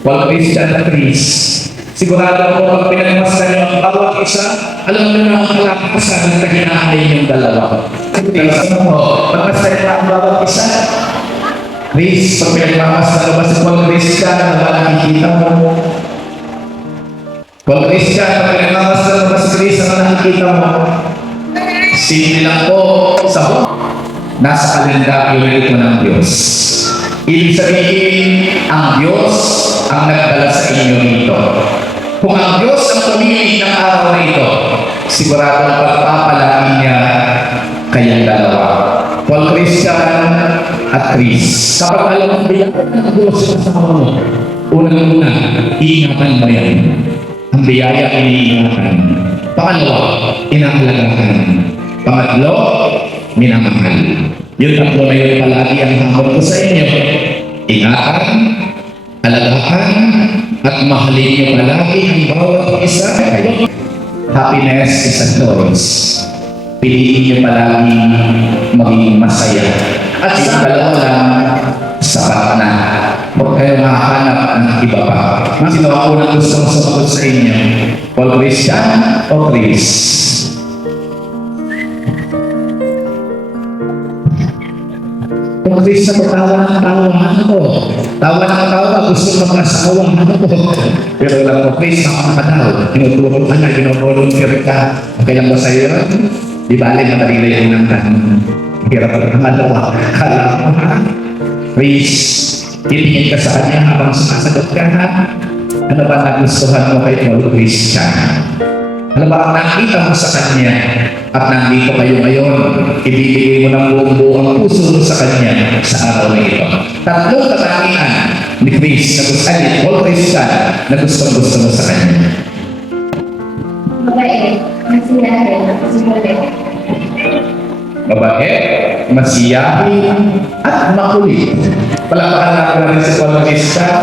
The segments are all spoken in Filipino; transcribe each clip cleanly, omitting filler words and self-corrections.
While Christian na Chris, sigurado ako pag pinagmasdan niyo ang bawat isa, alam mo na ang kalakasan na hinahanay yung dalawa. Chris, pagmasdan niyo ang bawat isa, Chris, pag pinagmasdan mo ba si Paul Christian, ano ba nakikita mo? Paul Christian, pag pinagmasdan mo ba si Chris, ano nakikita mo? Simple lang po sa nasa kalendaryo ito ng Diyos. Ibig sabihin, ang Diyos ang nagdala sa inyo nito. Kung ang Diyos ang pumili ng araw na ito, siguradong pagpapalain niya kayong dalawa. Paul Christian at Chris. Kapag alam ang biyaya ng Diyos sa kasama mo, unang-una, iingatan mo yan. Ang biyaya ay iingatan. Pangalawa, inahalagahan. Pangatlo, minamahal. Yung tatlo na yun palagi ang hamon ko sa inyo. Ingatan, alagaan, at mahalin niyo palagi ang bawat isa kayo. Happiness is a choice. Piliin niyo palagi maging masaya. At sa dalawa lang, sapat na. Huwag kayo makahanap ng iba pa. Sino ako na gusto sumagot sa inyo? Paul Christian o Chris? Kung Chris na tawa ng tawa, ano ko? Tawa ng tawa, gusto mag-asawa, ano ko? Pero lang ko, Chris, nakakadaw. Tinutulong ka na, ginovolunteer ka. Okay lang ba sa'yo? Di ba, alin na malilay ng hirap ang dalawa. Kala mo, ha? Chris, titingin ka sa kanya habang sumasagot ka, ha? Ano ba nagustuhan mo kay Paul Christian? Ano ba ang nakita mo sa kanya? At nandito kayo ngayon, ibibigay mo ng buong ang puso mo sa kanya sa araw na ito. Tatlong katangian ni Chris na gusto ni Paul Christian na gusto mo sa kanya. Babae, masiyahin, masimulit. Babae, masiyahin, at makulit. Palakpakan natin na rin si Paul Christian.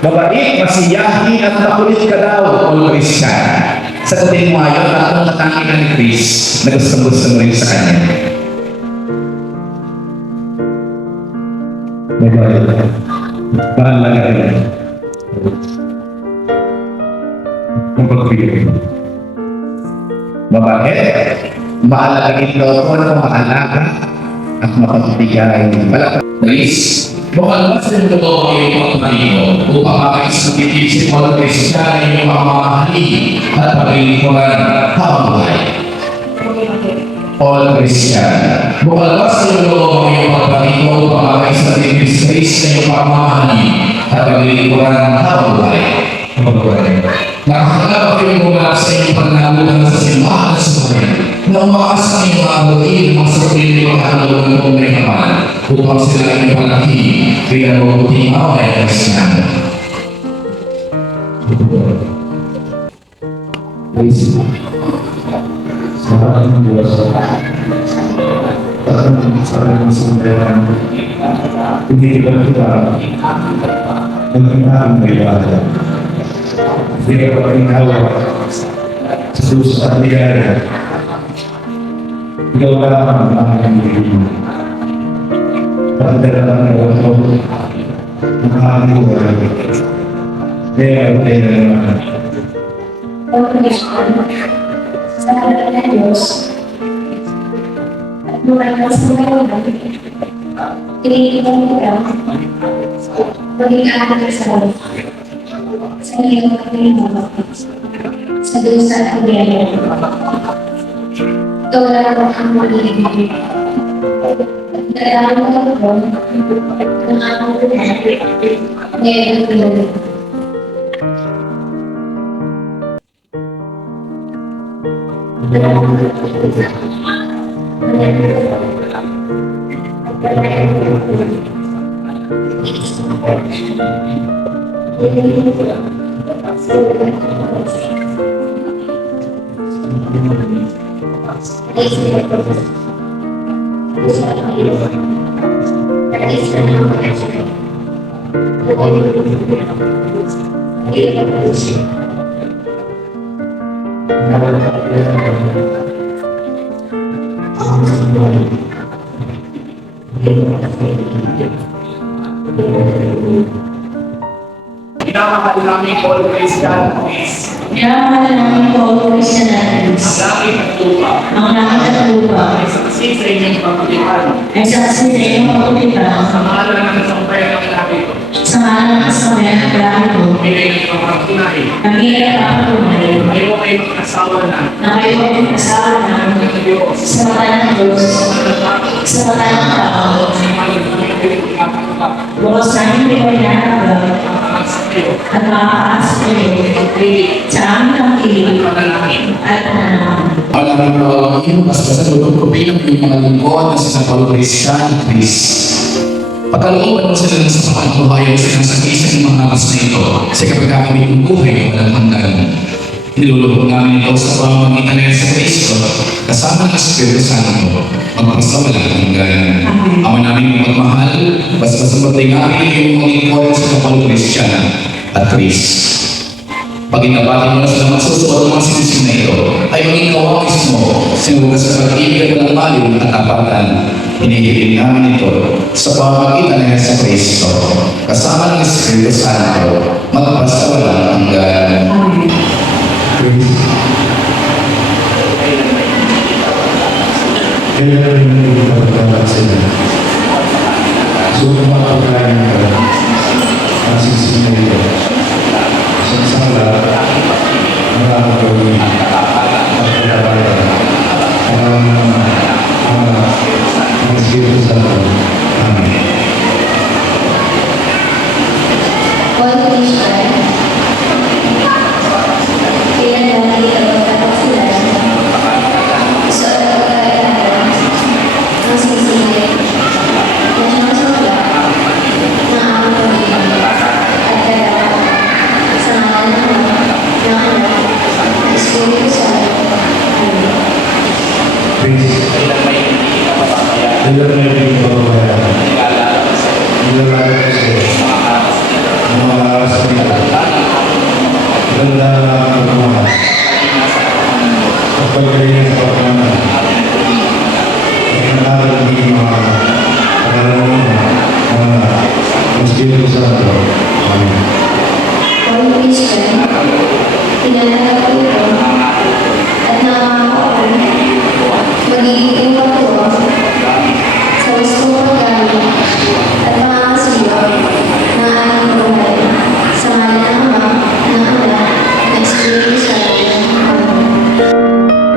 Babae, masiyahin, at makulit ka daw, Paul Christian. Sagutin mo ayaw, tatlong katangian ni Chris na gusto mo rin sa kanya. Babae, bahala ka rin. Babae, maalagin daw ko ng maalaga at mapagbigay. Chris, mukhang mas rin ito ang iyong pagmaligo upang makakisagitid si Paul Christian ang iyong mamamahalin at paglilingkuran habang buhay. Paul Christian, mukhang mas rin ito ang iyong pagmaligo upang makakisagitid si Chris ang iyong mamamahalin at paglilingkuran habang buhay. Nakakagabak yung gumanap sa inyong pagnabuhan sa simbahan at sa bayan na umakas ang iyong abutin ang mga sarili ng kahalawang ng pumiraman upang sila ay palaki bilang mabuting away at Christian. Sa ating Diyos, sa ating sumberan, hindi kita naging may bata. Hindi ka pag-inawa sa Diyos at ligaya. Ikaw lamang ang aking bibig. Pagdala ng ito, ang aking buhay. Kaya tayo naman. Sa halaga ng Diyos, at lumalas ng kawalan, tinitignan ka, maging anak sa lahat. Sa iyong pagkalimang, sa Diyos at Pagkaya. Ito na lang ang magiging. At kailangan mo ito ng aking buhay, ngayon ang pinag. Minamahal namin Paul Christian Chris. Minamahal namin po, Christian Andres. Ang langit at lupa. Ang langit at lupa Ay saksi sa inyong pagpilihan. ay saksi sa iyong pagkulitan Sa ngalan ng sampayan ng langit. sa ngalan ng kasabayan ng langit ko. Pinay ng pagpapatunay. Nagiging papatunay Ayaw kayo magkasawa na. na kayo ay kasawa na Ng Diyos. sa mata ng Diyos, sa mata ng tao. Bukas na hindi ko inanagap at makakaas kayo sa aming pagkilig at panalangin. Alam mo, yung basta tulog ko bilang yung mga lingkod na sa Paulo Christian Chris. Pagkalooban mo sila ng sa pagkabuhayan sa nasakisan ng mga alas na ito sa kapagkakamit ng buhay ng walang hanggan. Nilulubog namin ito sa pamamagitan ng sa Kristo kasama ng Espiritu Santo magpasawala hanggan. Ama namin yung magmahal, basta sabatay namin yung mga lingkod sa Paulo Christian at Chris. Pag inabati mo na sila magsusuot ng mga sinisig na ito, ay maging kawa mismo, sinugas sa pag-ibig at ng maliw at apatan. Hinihiling namin ito sa pamamagitan ng sa Kristo, kasama ng Espiritu Santo, magpasawalang hanggan. Kaya rin yung pagkakas sila. So, makapagkain ka, ang sisig na ito. Sa sala, marami gawin, magkalabayan, ang Espiritu Santo. Amen. Paul Christian, kailan lagi ang pagkakasilan sa pagkakailan ng sinisingit na sinasawala na ang pag-ibig at kailangan sa ngalan ng Ama, ng Anak, ng Espiritu Santo. Amen. Please. Kailan na yung pagkabayan. Nilalala ko sa'yo. Ang mga aras nito. Ganda na ang pagmahal. Kapag kayo sa pagmahal. Pagkakaroon din mga pagkakaroon mga Espiritu Santo. Amen. Paul Christian, pinangarap ko ito at nakakako magiging patuwa sa gusto pagkain at makakasiwa na aking buhay sa ngalan ng Ama, ng Anak, ng Espiritu Santo. Amen.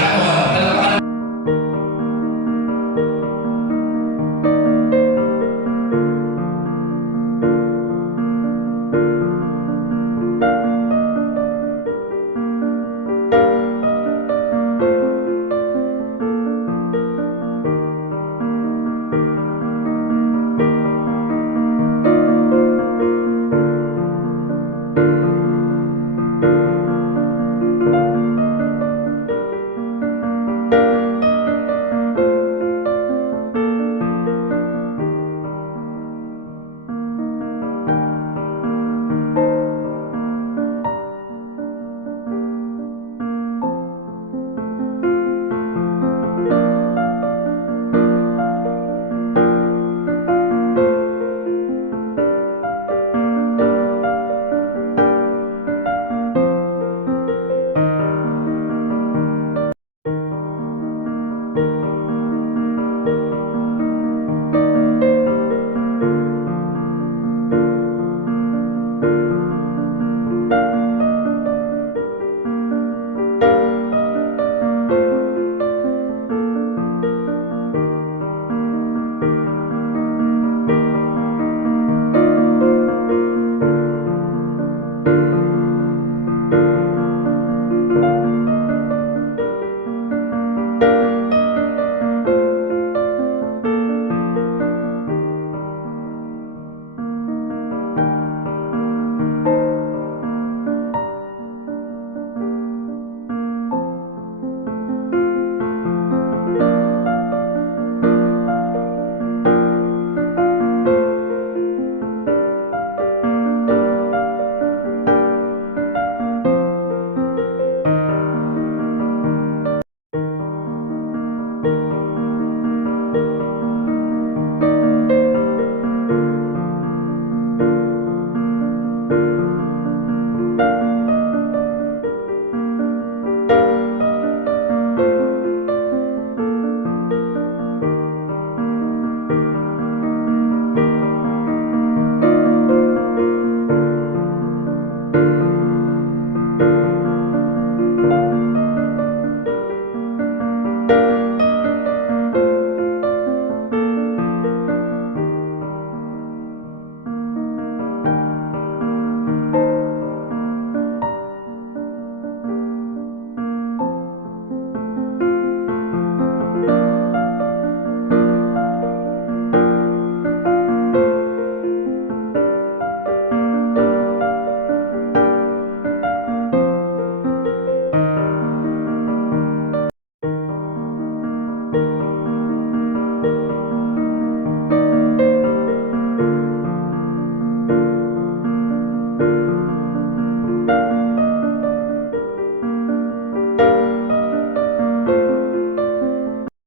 diakon.